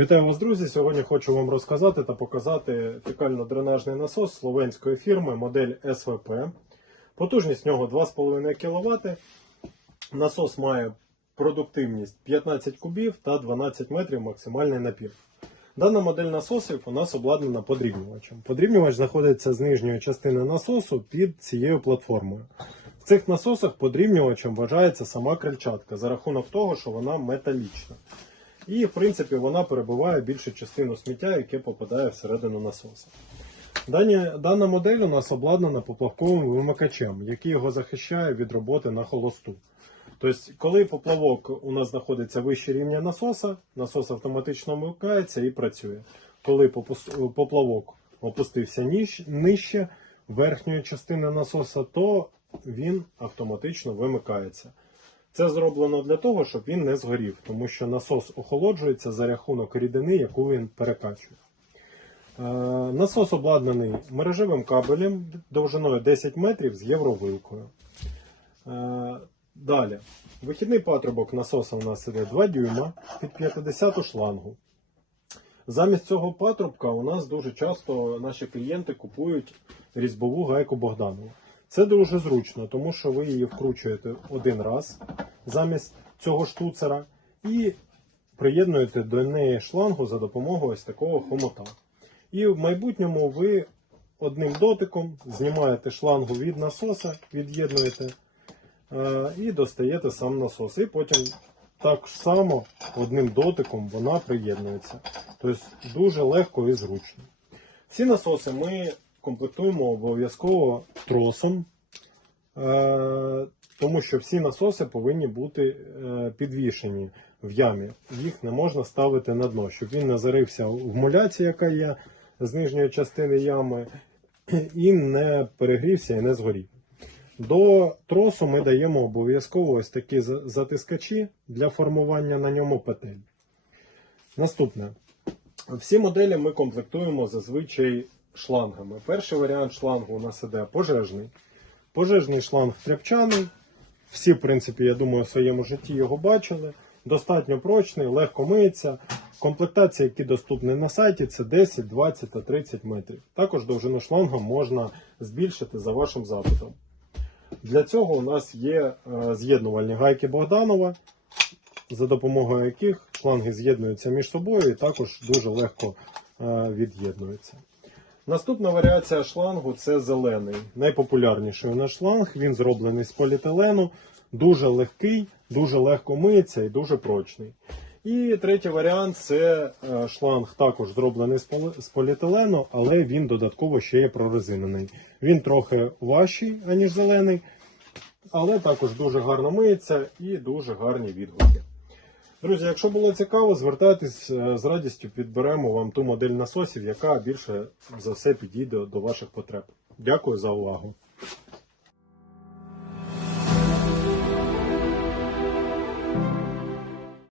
Вітаю вас, друзі! Сьогодні хочу вам розказати та показати фекально-дренажний насос словенської фірми модель СВП. Потужність нього 2,5 кВт. Насос має продуктивність 15 кубів та 12 метрів максимальний напір. Дана модель насосів у нас обладнана подрібнювачем. Подрібнювач знаходиться з нижньої частини насосу під цією платформою. В цих насосах подрібнювачем вважається сама крильчатка за рахунок того, що вона металічна. І, в принципі, вона перебиває більшу частину сміття, яке попадає всередину насоса. Дані, дана модель у нас обладнана поплавковим вимикачем, який його захищає від роботи на холосту. Тобто, коли поплавок у нас знаходиться вище рівня насоса, насос автоматично вмикається і працює. Коли поплавок опустився нижче верхньої частини насоса, то він автоматично вимикається. Це зроблено для того, щоб він не згорів, тому що насос охолоджується за рахунок рідини, яку він перекачує. Е, Насос обладнаний мережевим кабелем довжиною 10 метрів з євровилкою. Е, Далі. Вихідний патрубок насоса у нас іде 2 дюйма під 50 шлангу. Замість цього патрубка у нас дуже часто наші клієнти купують різьбову гайку Богданова. Це дуже зручно, тому що ви її вкручуєте один раз замість цього штуцера і приєднуєте до неї шлангу за допомогою ось такого хомота. І в майбутньому ви одним дотиком знімаєте шлангу від насоса, від'єднуєте е, і достаєте сам насос. І потім так само одним дотиком вона приєднується. Тобто дуже легко і зручно. Всі насоси ми комплектуємо обов'язково тросом, е, тому що всі насоси повинні бути е, підвішені в ямі. Їх не можна ставити на дно, щоб він не зарився в муляці, яка є з нижньої частини ями, і не перегрівся і не згорів. До тросу ми даємо обов'язково ось такі затискачі для формування на ньому петель. Наступне. Всі моделі ми комплектуємо зазвичай шлангами. Перший варіант шлангу у нас іде пожежний. Пожежний шланг тряпчаний. Всі, в принципі, я думаю, в своєму житті його бачили. Достатньо прочний, легко миється. Комплектації, які доступні на сайті, це 10, 20 та 30 метрів. Також довжину шланга можна збільшити за вашим запитом. Для цього у нас є е, з'єднувальні гайки Богданова, за допомогою яких шланги з'єднуються між собою і також дуже легко е, від'єднуються. Наступна варіація шлангу це зелений. Найпопулярніший у нас шланг. Він зроблений з поліетилену, дуже легкий, дуже легко миється і дуже прочний. І третій варіант це е, шланг також зроблений з поліетилену, але він додатково ще є прорезинений. Він трохи важчий, аніж зелений, але також дуже гарно миється і дуже гарні відгуки. Друзі, якщо було цікаво, звертайтесь е, з радістю підберемо вам ту модель насосів, яка більше за все підійде до ваших потреб. Дякую за увагу.